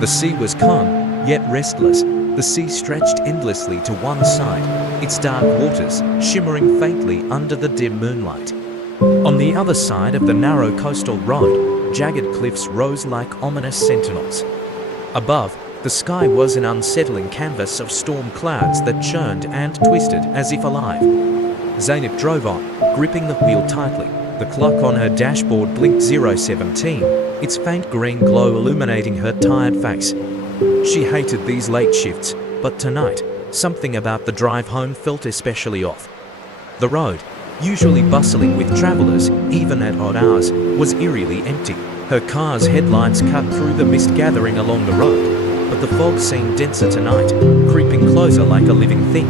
The sea was calm, yet restless. The sea stretched endlessly to one side, its dark waters shimmering faintly under the dim moonlight. On the other side of the narrow coastal road, jagged cliffs rose like ominous sentinels. Above, the sky was an unsettling canvas of storm clouds that churned and twisted as if alive. Zeynep drove on, gripping the wheel tightly. The clock on her dashboard blinked 0:17, its faint green glow illuminating her tired face. She hated these late shifts, but tonight, something about the drive home felt especially off. The road, usually bustling with travelers, even at odd hours, was eerily empty. Her car's headlights cut through the mist gathering along the road, but the fog seemed denser tonight, creeping closer like a living thing.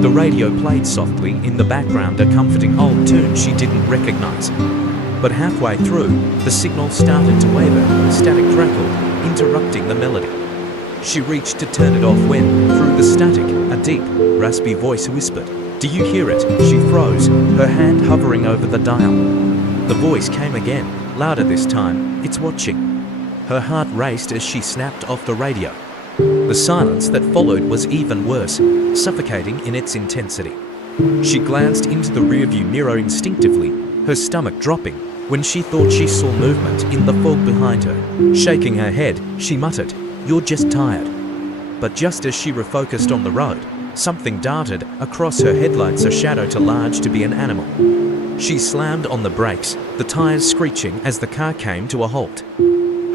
The radio played softly in the background, a comforting old tune she didn't recognize. But halfway through, the signal started to waver, static crackled, interrupting the melody. She reached to turn it off when, through the static, a deep, raspy voice whispered, "Do you hear it?" She froze, her hand hovering over the dial. The voice came again, louder this time. "It's watching." Her heart raced as she snapped off the radio. The silence that followed was even worse, suffocating in its intensity. She glanced into the rearview mirror instinctively, her stomach dropping, when she thought she saw movement in the fog behind her. Shaking her head, she muttered, "You're just tired." But just as she refocused on the road, something darted across her headlights, a shadow too large to be an animal. She slammed on the brakes, the tires screeching as the car came to a halt.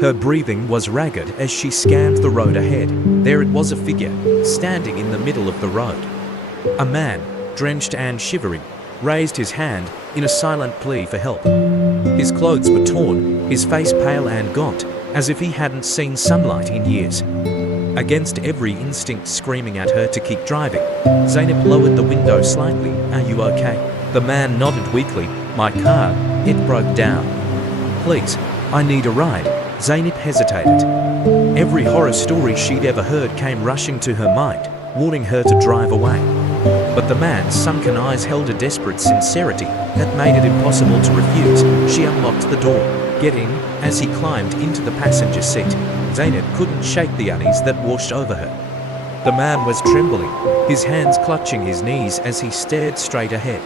Her breathing was ragged as she scanned the road ahead. There it was, a figure, standing in the middle of the road. A man, drenched and shivering, raised his hand in a silent plea for help. His clothes were torn, his face pale and gaunt, as if he hadn't seen sunlight in years. Against every instinct screaming at her to keep driving, Zeynep lowered the window slightly. "Are you okay?" The man nodded weakly. "My car, it broke down." "Please, I need a ride." Zeynep hesitated. Every horror story she'd ever heard came rushing to her mind, warning her to drive away. But the man's sunken eyes held a desperate sincerity that made it impossible to refuse. She unlocked the door, getting as he climbed into the passenger seat. Zeynep couldn't shake the unease that washed over her. The man was trembling, his hands clutching his knees as he stared straight ahead.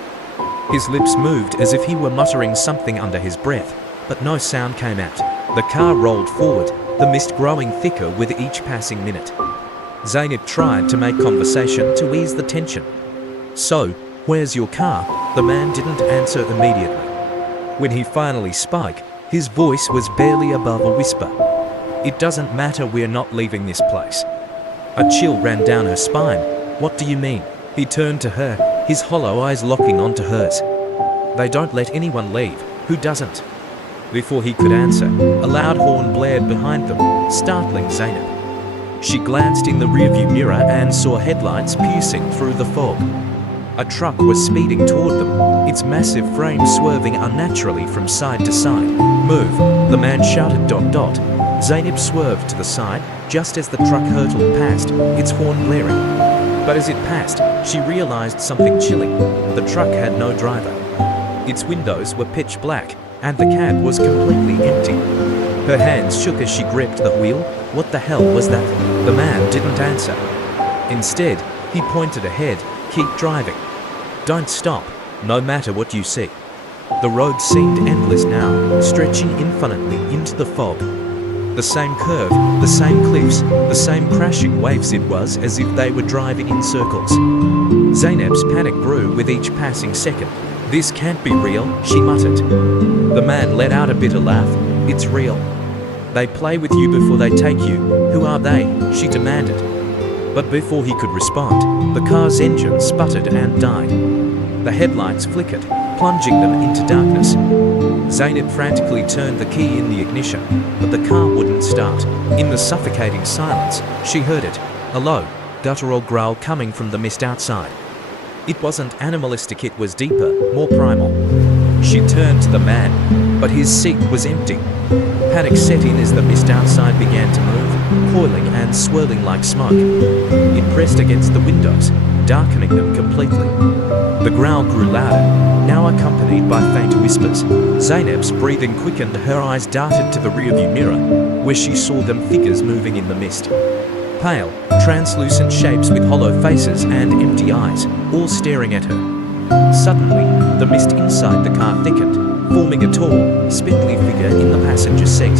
His lips moved as if he were muttering something under his breath, but no sound came out. The car rolled forward, the mist growing thicker with each passing minute. Zeynep tried to make conversation to ease the tension. "So, where's your car?" The man didn't answer immediately. When he finally spoke, his voice was barely above a whisper. "It doesn't matter, we're not leaving this place." A chill ran down her spine. "What do you mean?" He turned to her, his hollow eyes locking onto hers. "They don't let anyone leave. Who doesn't?" Before he could answer, a loud horn blared behind them, startling Zeynep. She glanced in the rearview mirror and saw headlights piercing through the fog. A truck was speeding toward them, its massive frame swerving unnaturally from side to side. "Move," the man shouted. Zeynep swerved to the side, just as the truck hurtled past, its horn blaring. But as it passed, she realized something chilling. The truck had no driver. Its windows were pitch black, and the cab was completely empty. Her hands shook as she gripped the wheel. What the hell was that? The man didn't answer. Instead, he pointed ahead. "Keep driving. Don't stop, no matter what you see." The road seemed endless now, stretching infinitely into the fog. The same curve, the same cliffs, the same crashing waves. It was as if they were driving in circles. Zeynep's panic grew with each passing second. "This can't be real," she muttered. The man let out a bitter laugh. "It's real. They play with you before they take you." "Who are they?" she demanded. But before he could respond, the car's engine sputtered and died. The headlights flickered, plunging them into darkness. Zeynep frantically turned the key in the ignition, but the car wouldn't start. In the suffocating silence, she heard it, a low, guttural growl coming from the mist outside. It wasn't animalistic, it was deeper, more primal. She turned to the man, but his seat was empty. Panic set in as the mist outside began to move, coiling and swirling like smoke. It pressed against the windows, darkening them completely. The growl grew louder, now now accompanied by faint whispers. Zeynep's breathing quickened, her eyes darted to the rearview mirror, where she saw them figures moving in the mist. Pale, translucent shapes with hollow faces and empty eyes, all staring at her. Suddenly, the mist inside the car thickened, forming a tall, spindly figure in the passenger seat.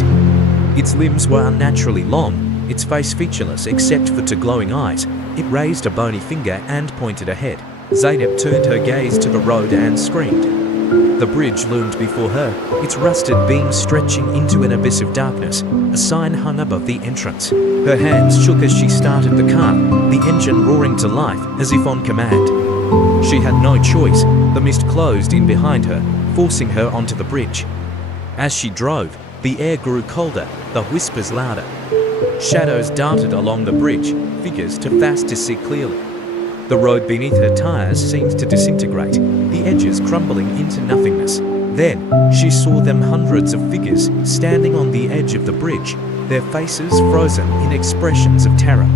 Its limbs were unnaturally long, its face featureless except for two glowing eyes. It raised a bony finger and pointed ahead. Zeynep turned her gaze to the road and screamed. The bridge loomed before her, its rusted beams stretching into an abyss of darkness. A sign hung above the entrance. Her hands shook as she started the car, the engine roaring to life as if on command. She had no choice. The mist closed in behind her, forcing her onto the bridge. As she drove, the air grew colder, the whispers louder. Shadows darted along the bridge, figures too fast to see clearly. The road beneath her tires seemed to disintegrate, the edges crumbling into nothingness. Then, she saw them, hundreds of figures, standing on the edge of the bridge, their faces frozen in expressions of terror.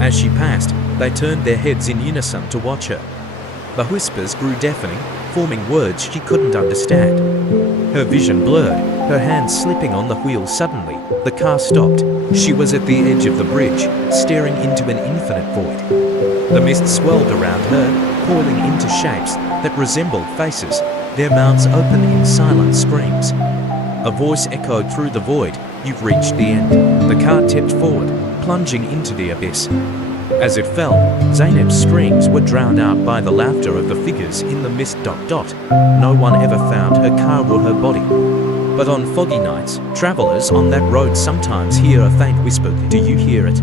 As she passed, they turned their heads in unison to watch her. The whispers grew deafening, forming words she couldn't understand. Her vision blurred, her hands slipping on the wheel. Suddenly, the car stopped. She was at the edge of the bridge, staring into an infinite void. The mist swirled around her, coiling into shapes that resembled faces, their mouths open in silent screams. A voice echoed through the void, "You've reached the end." The car tipped forward, plunging into the abyss. As it fell, Zeynep's screams were drowned out by the laughter of the figures in the mist. No one ever found her car or her body. But on foggy nights, travelers on that road sometimes hear a faint whisper. Do you hear it?